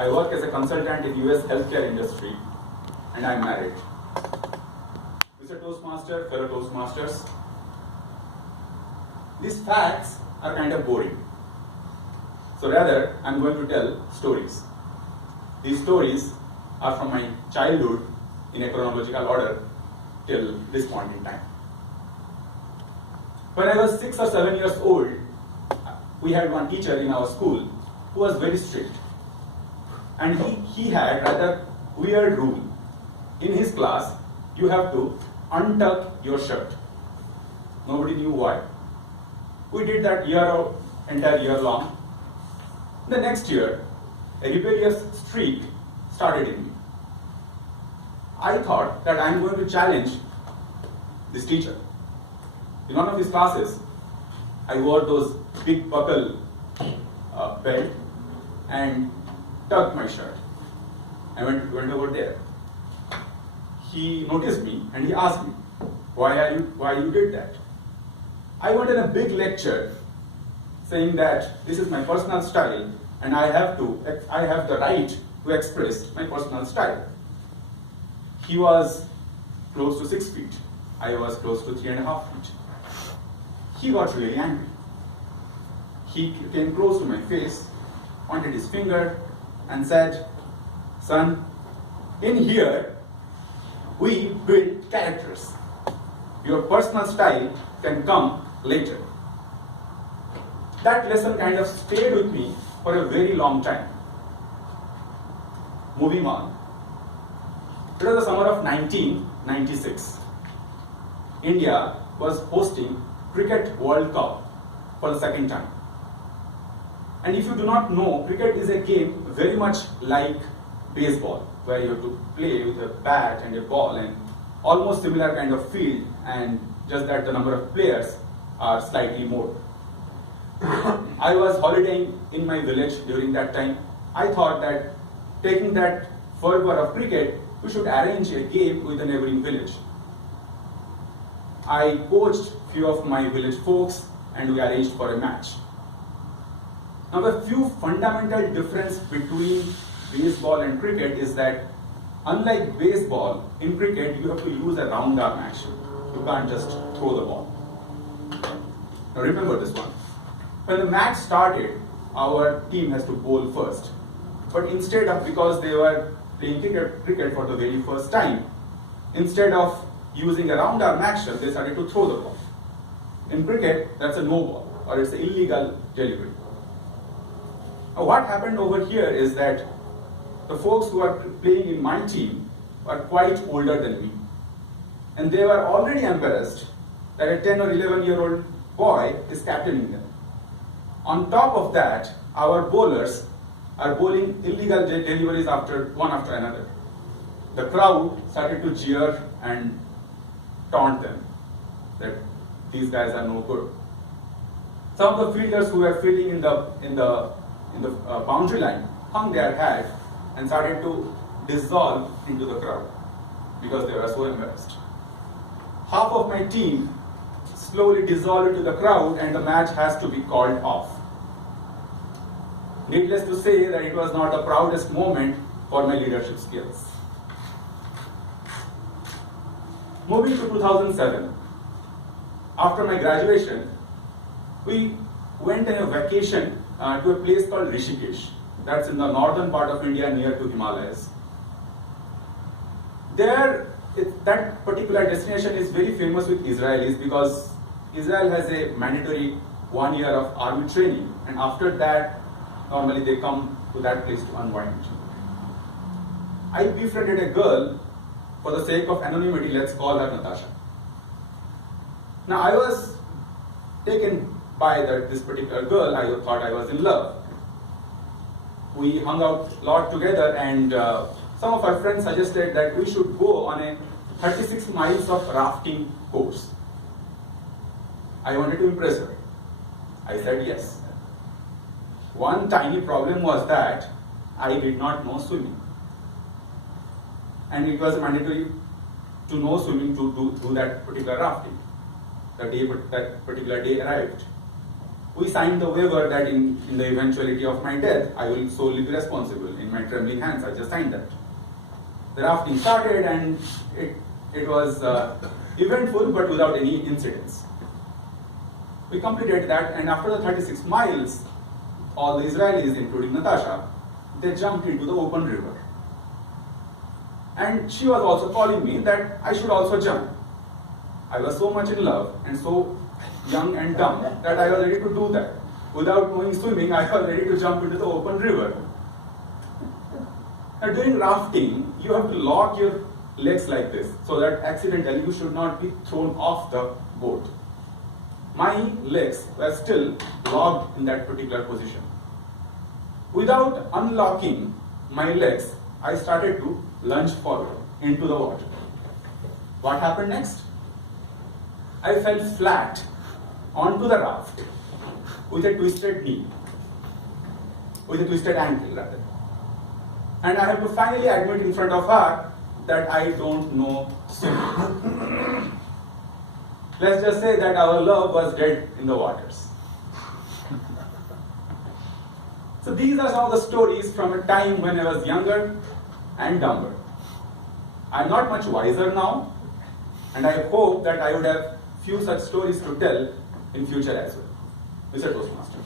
I work as a consultant in US healthcare industry, and I'm married. Mr. Toastmaster, fellow Toastmasters, these facts are kind of boring. So rather, I'm going to tell stories. These stories are from my childhood in a chronological order till this point in time. When I was 6 or 7 years old, we had one teacher in our school who was very strict. And he had rather weird rule. In his class, you have to untuck your shirt. Nobody knew why. We did that entire year long. The next year, a rebellious streak started in me. I thought that I'm going to challenge this teacher. In one of his classes, I wore those big buckle belt and tucked my shirt. I went over there. He noticed me and he asked me, why you did that? I went in a big lecture saying that this is my personal style and I have the right to express my personal style. He was close to 6 feet. I was close to 3.5 feet. He got really angry. He came close to my face, pointed his finger, and said, "Son, in here, we build characters. Your personal style can come later." That lesson kind of stayed with me for a very long time. Moving on. It was the summer of 1996. India was hosting Cricket World Cup for the second time. And if you do not know, cricket is a game very much like baseball, where you have to play with a bat and a ball and almost similar kind of field, and just that the number of players are slightly more. I was holidaying in my village during that time. I thought that taking that fervor of cricket, we should arrange a game with the neighboring village. I coached few of my village folks and we arranged for a match. Now the few fundamental difference between baseball and cricket is that unlike baseball, in cricket you have to use a round arm action. You can't just throw the ball. Now remember this one. When the match started, our team has to bowl first. But instead of, because they were playing cricket for the very first time, instead of using a round arm action, they started to throw the ball. In cricket, that's a no ball, or it's an illegal delivery. Now, what happened over here is that the folks who are playing in my team were quite older than me. And they were already embarrassed that a 10 or 11-year-old boy is captaining them. On top of that, our bowlers are bowling illegal deliveries one after another. The crowd started to jeer and taunt them that these guys are no good. Some of the fielders who were fielding in the boundary line hung their hat and started to dissolve into the crowd because they were so embarrassed. Half of my team slowly dissolved into the crowd and the match has to be called off. Needless to say that it was not the proudest moment for my leadership skills. Moving to 2007, after my graduation, we went on a vacation to a place called Rishikesh. That's in the northern part of India near to Himalayas. There, that particular destination is very famous with Israelis because Israel has a mandatory 1 year of army training, and after that, normally they come to that place to unwind. I befriended a girl, for the sake of anonymity, let's call her Natasha. Now I was taken by this particular girl. I thought I was in love. We hung out a lot together, and some of our friends suggested that we should go on a 36 miles of rafting course. I wanted to impress her. I said yes. One tiny problem was that I did not know swimming. And it was mandatory to know swimming to do that particular rafting. The day that particular day arrived. we signed the waiver that in the eventuality of my death, I will solely be responsible. In my trembling hands, I just signed that. The rafting started, and it was eventful but without any incidents. We completed that, and after the 36 miles, all the Israelis, including Natasha, they jumped into the open river. And she was also calling me that I should also jump. I was so much in love and so young and dumb that I was ready to do that. Without knowing swimming, I was ready to jump into the open river. Now, during rafting, you have to lock your legs like this so that accidentally you should not be thrown off the boat. My legs were still locked in that particular position. Without unlocking my legs, I started to lunge forward into the water. What happened next? I fell flat onto the raft with a twisted knee, with a twisted ankle rather. And I have to finally admit in front of her that I don't know swimming. Let's just say that our love was dead in the waters. So these are some of the stories from a time when I was younger and dumber. I'm not much wiser now, and I hope that I would have few such stories to tell in future as well. Mr. Toastmaster.